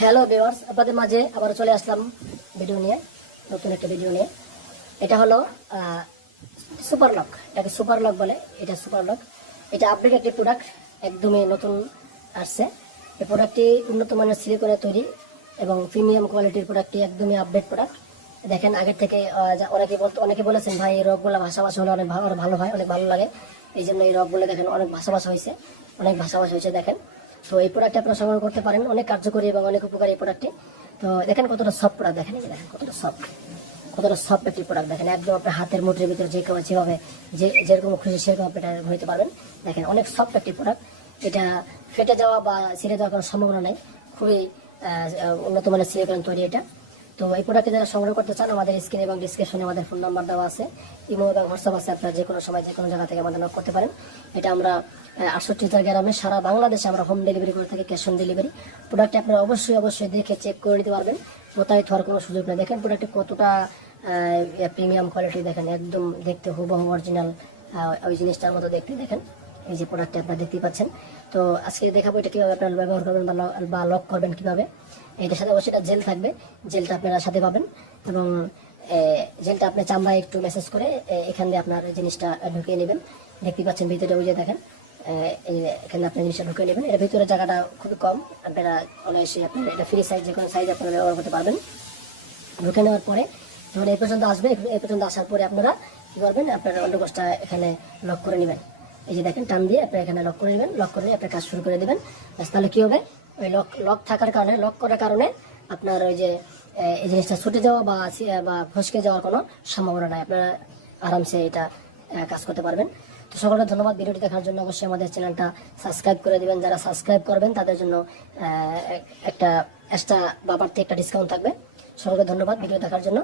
Hello viewers, আপনাদের মাঝে আবার চলে আসলাম ভিডিও নিয়ে, নতুন একটা ভিডিও নিয়ে। এটা হলো সুপার লক, এটাকে সুপার লক বলে। এটা সুপার লক, এটা আপডেট একটি প্রোডাক্ট, একদমই নতুন আসছে। এই প্রোডাক্টটি উন্নত মানের সিলিকনে তৈরি এবং প্রিমিয়াম কোয়ালিটির প্রোডাক্টটি, একদমই আপডেট প্রোডাক্ট। দেখেন আগের থেকে অনেকে বলেছেন ভাই এই রকগুলো ভাষাভাষি হলে অনেক ভালো হয়, অনেক ভালো লাগে। এই জন্য এই রকগুলো দেখেন অনেক ভাষাভাষি হয়েছে, অনেক ভাষাভাষি হয়েছে। দেখেন, তো এই প্রোডাক্টটি আপনারা সংগ্রহ করতে পারেন, অনেক কার্যকরী এবং অনেক উপকারী এই প্রোডাক্টটি। তো দেখেন কতটা সফট প্রোডাক্ট, দেখেন কতটা সফট একটি প্রোডাক্ট। দেখেন একদম আপনার হাতের মুঠের ভিতরে যেভাবে যেরকম খুশি সেরকম আপনি এটা হইতে পারবেন। দেখেন অনেক সফট একটি প্রোডাক্ট, এটা ফেটে যাওয়া বা ছিঁড়ে যাওয়ার কোনো সম্ভাবনা নেই। খুবই উন্নত মানের সিলিকন তৈরি এটা। তো এই প্রোডাক্টটি যারা সংগ্রহ করতে চান, আমাদের স্ক্রিন এবং ডিসক্রিপশনে আমাদের ফোন নাম্বার দেওয়া আছে, ইমো এবং হোয়াটসঅ্যাপ আছে। আপনারা যে কোনো সময় যে কোনো জায়গা থেকে আমাদের নক করতে পারেন। এটা আমরা 68 গ্রামে সারা বাংলাদেশে আমরা হোম ডেলিভারি করে থাকি, ক্যাশ অন ডেলিভারি। প্রোডাক্টটি আপনারা অবশ্যই দেখে চেক করে নিতে পারবেন, প্রতারিত হওয়ার কোনো সুযোগ নেই। দেখেন প্রোডাক্টটি কতটা প্রিমিয়াম কোয়ালিটি, দেখেন একদম দেখতে হুবহু অরিজিনাল ওই জিনিসটার মতো দেখতে। দেখেন এই যে প্রোডাক্টটি আপনারা দেখতেই পাচ্ছেন। তো আজকে দেখাবো এটা কীভাবে আপনারা ব্যবহার করবেন বা লক করবেন কীভাবে। এটার সাথে অবশ্যই জেল থাকবে, জেলটা আপনারা সাথে পাবেন। এবং জেলটা আপনি চামড়ায় একটু মেসেজ করে এখান দিয়ে আপনার জিনিসটা ঢুকিয়ে নেবেন। দেখতে পাচ্ছেন ভিতরে ওই যে দেখেন, এখানে আপনি জিনিসটা ঢুকিয়ে নেবেন। এর ভিতরে জায়গাটা খুবই কম, আপনারা অনায়াসে আপনার এটা ফ্রি সাইজ, যে কোনো সাইজ আপনারা ব্যবহার করতে পারবেন। ঢুকে নেওয়ার পরে যখন এই পর্যন্ত আসবে, এই পর্যন্ত আসার পরে আপনারা কী করবেন, আপনার অন্ডকোষটা এখানে লক করে নেবেন। এই যে দেখেন টান দিয়ে আপনার এখানে লক করে নেবেন, লক করে নিয়ে আপনার কাজ শুরু করে দেবেন। তাহলে কী হবে, ওই লক থাকার কারণে, লক করার কারণে আপনার ওই যে এই জিনিসটা ছুটে যাওয়া বা ফসকে যাওয়ার কোনো সম্ভাবনা নাই। আপনারা আরামসে এটা কাজ করতে পারবেন। তো সকলকে ধন্যবাদ ভিডিওটি দেখার জন্য। অবশ্যই আমাদের চ্যানেলটা সাবস্ক্রাইব করে দেবেন। যারা সাবস্ক্রাইব করবেন তাদের জন্য একটা এক্সট্রা বা বাড়তি একটা ডিসকাউন্ট থাকবে। সকলকে ধন্যবাদ ভিডিও দেখার জন্য।